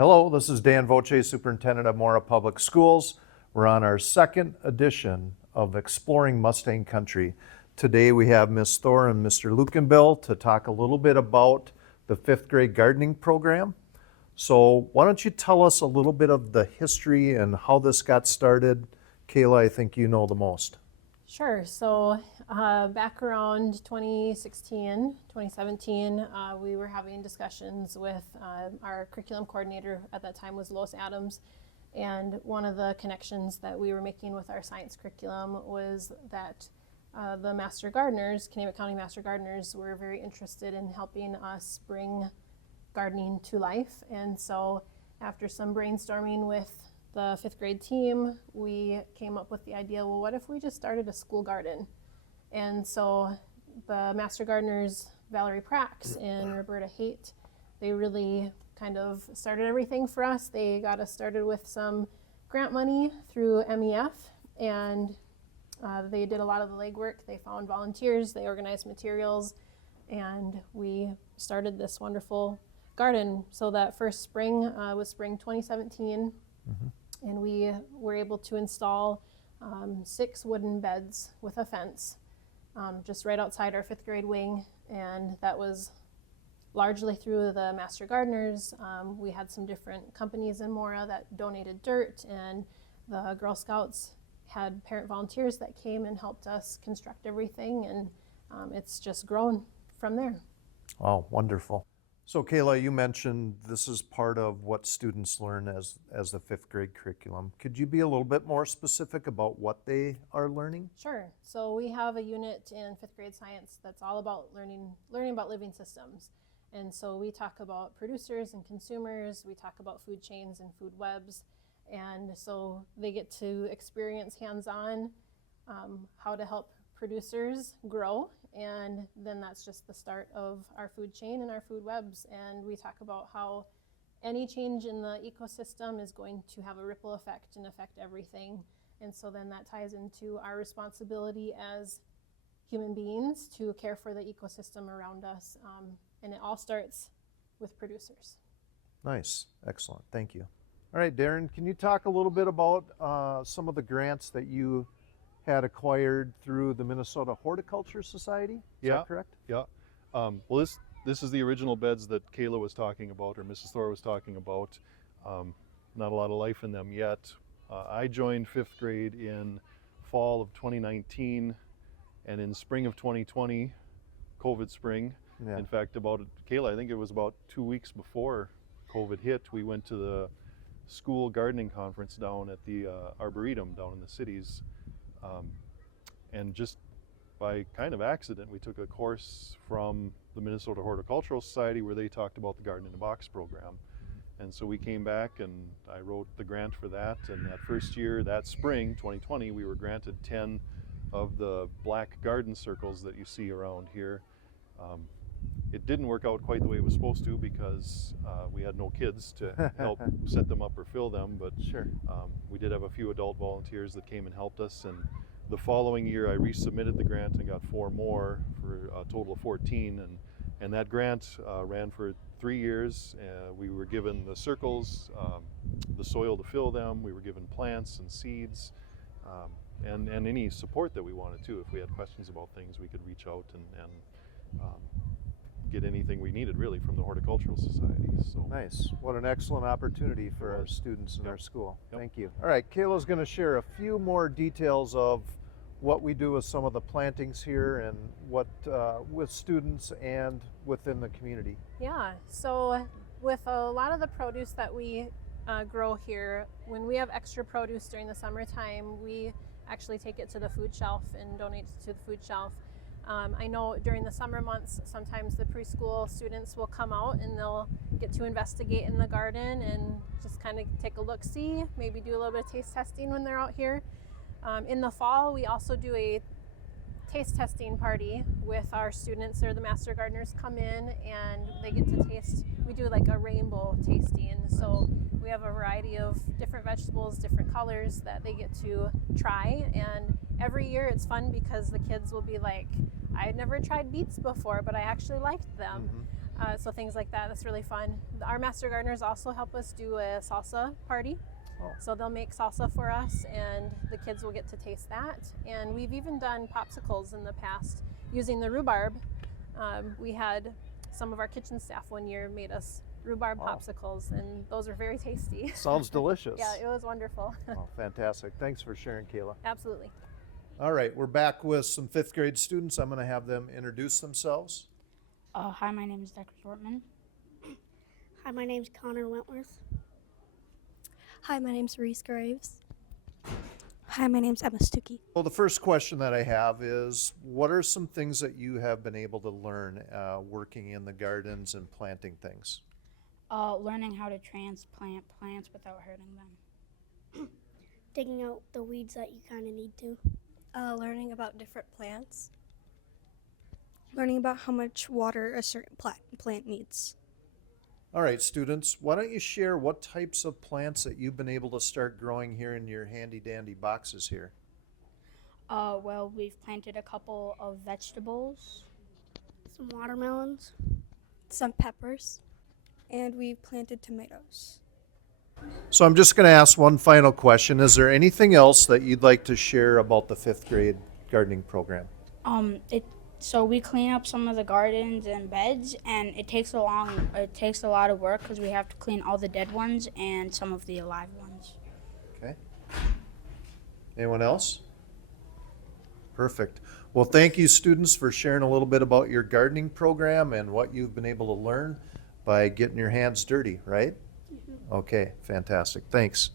Hello, this is Dan Voce, Superintendent of Mora Public Schools. We're on our second edition of Exploring Mustang Country. Today we have Ms. Thor and Mr. Lukenbill to talk a little bit about the fifth grade gardening program. So why don't you tell us a little bit of the history and how this got started? Kayla, I think you know the most. Sure. So back around 2016, 2017, we were having discussions with our curriculum coordinator at that time was Lois Adams. And one of the connections that we were making with our science curriculum was that the Master Gardeners, Kanabec County Master Gardeners, were very interested in helping us bring gardening to life. And so after some brainstorming with the fifth grade team, we came up with the idea, well, what if we just started a school garden? And so the Master Gardeners, Valerie Prax and Roberta Haight, they really kind of started everything for us. They got us started with some grant money through MEF, and they did a lot of the legwork. They found volunteers, they organized materials, and we started this wonderful garden. So that first spring was spring 2017. And we were able to install 6 wooden beds with a fence just right outside our fifth grade wing, and that was largely through the Master Gardeners. We had some different companies in Mora that donated dirt, and the Girl Scouts had parent volunteers that came and helped us construct everything, and it's just grown from there. Oh, wonderful. So Kayla, you mentioned this is part of what students learn as the fifth grade curriculum. Could you be a little bit more specific about what they are learning? Sure. So we have a unit in fifth grade science that's all about learning about living systems. And so we talk about producers and consumers, we talk about food chains and food webs. And so they get to experience hands-on how to help producers grow. And then that's just the start of our food chain and our food webs. And we talk about how any change in the ecosystem is going to have a ripple effect and affect everything. And so then that ties into our responsibility as human beings to care for the ecosystem around us. And it all starts with producers. Nice, excellent, thank you. All right, Darren, can you talk a little bit about some of the grants that you had acquired through the Minnesota Horticulture Society? Is that correct? Yeah. Well, this is the original beds that Kayla was talking about, or Mrs. Thor was talking about. Not a lot of life in them yet. I joined fifth grade in fall of 2019, and in spring of 2020, COVID spring. Yeah. In fact, Kayla, I think it was about 2 weeks before COVID hit, we went to the school gardening conference down at the Arboretum down in the cities. And just by kind of accident, we took a course from the Minnesota Horticultural Society where they talked about the Garden in a Box program. And so we came back and I wrote the grant for that. And that first year, that spring, 2020, we were granted 10 of the black garden circles that you see around here. It didn't work out quite the way it was supposed to because we had no kids to help set them up or fill them, but sure. We did have a few adult volunteers that came and helped us, and the following year I resubmitted the grant and got 4 more for a total of 14, and that grant ran for 3 years. We were given the circles, the soil to fill them, we were given plants and seeds, and any support that we wanted to. If we had questions about things, we could reach out and get anything we needed really from the Horticultural Society. So nice. What an excellent opportunity for our students in our school. Yep. Thank you. All right, Kayla's going to share a few more details of what we do with some of the plantings here and what with students and within the community. Yeah, so with a lot of the produce that we grow here, when we have extra produce during the summertime, we actually take it to the food shelf and donate it to the food shelf. I know during the summer months, sometimes the preschool students will come out and they'll get to investigate in the garden and just kind of take a look-see, maybe do a little bit of taste testing when they're out here. In the fall, we also do a taste testing party with our students, or the Master Gardeners come in and they get to taste. We do like a rainbow tasting. So we have a variety of different vegetables, different colors that they get to try. And every year it's fun because the kids will be like, I'd never tried beets before, but I actually liked them. So things like that, that's really fun. Our master gardeners also help us do a salsa party. Oh. So they'll make salsa for us and the kids will get to taste that. And we've even done popsicles in the past using the rhubarb. We had some of our kitchen staff one year made us rhubarb Wow. popsicles, and those are very tasty. Sounds delicious. Yeah, it was wonderful. Oh, fantastic. Thanks for sharing, Kayla. Absolutely. All right, we're back with some fifth grade students. I'm going to have them introduce themselves. Hi, my name is Decker Shortman. Hi, my name's Connor Wentworth. Hi, my name's Reese Graves. Hi, my name's Emma Stuckey. Well, the first question that I have is, what are some things that you have been able to learn working in the gardens and planting things? Learning how to transplant plants without hurting them. Digging out the weeds that you kind of need to. Learning about different plants. Learning about how much water a certain plant needs. All right, students, why don't you share what types of plants that you've been able to start growing here in your handy dandy boxes here? Well, we've planted a couple of vegetables. Some watermelons. Some peppers. And we've planted tomatoes. So I'm just going to ask one final question. Is there anything else that you'd like to share about the fifth grade gardening program? So we clean up some of the gardens and beds, and it takes a lot of work because we have to clean all the dead ones and some of the alive ones. Okay. Anyone else? Perfect. Well, thank you, students, for sharing a little bit about your gardening program and what you've been able to learn by getting your hands dirty, right? Okay, fantastic. Thanks.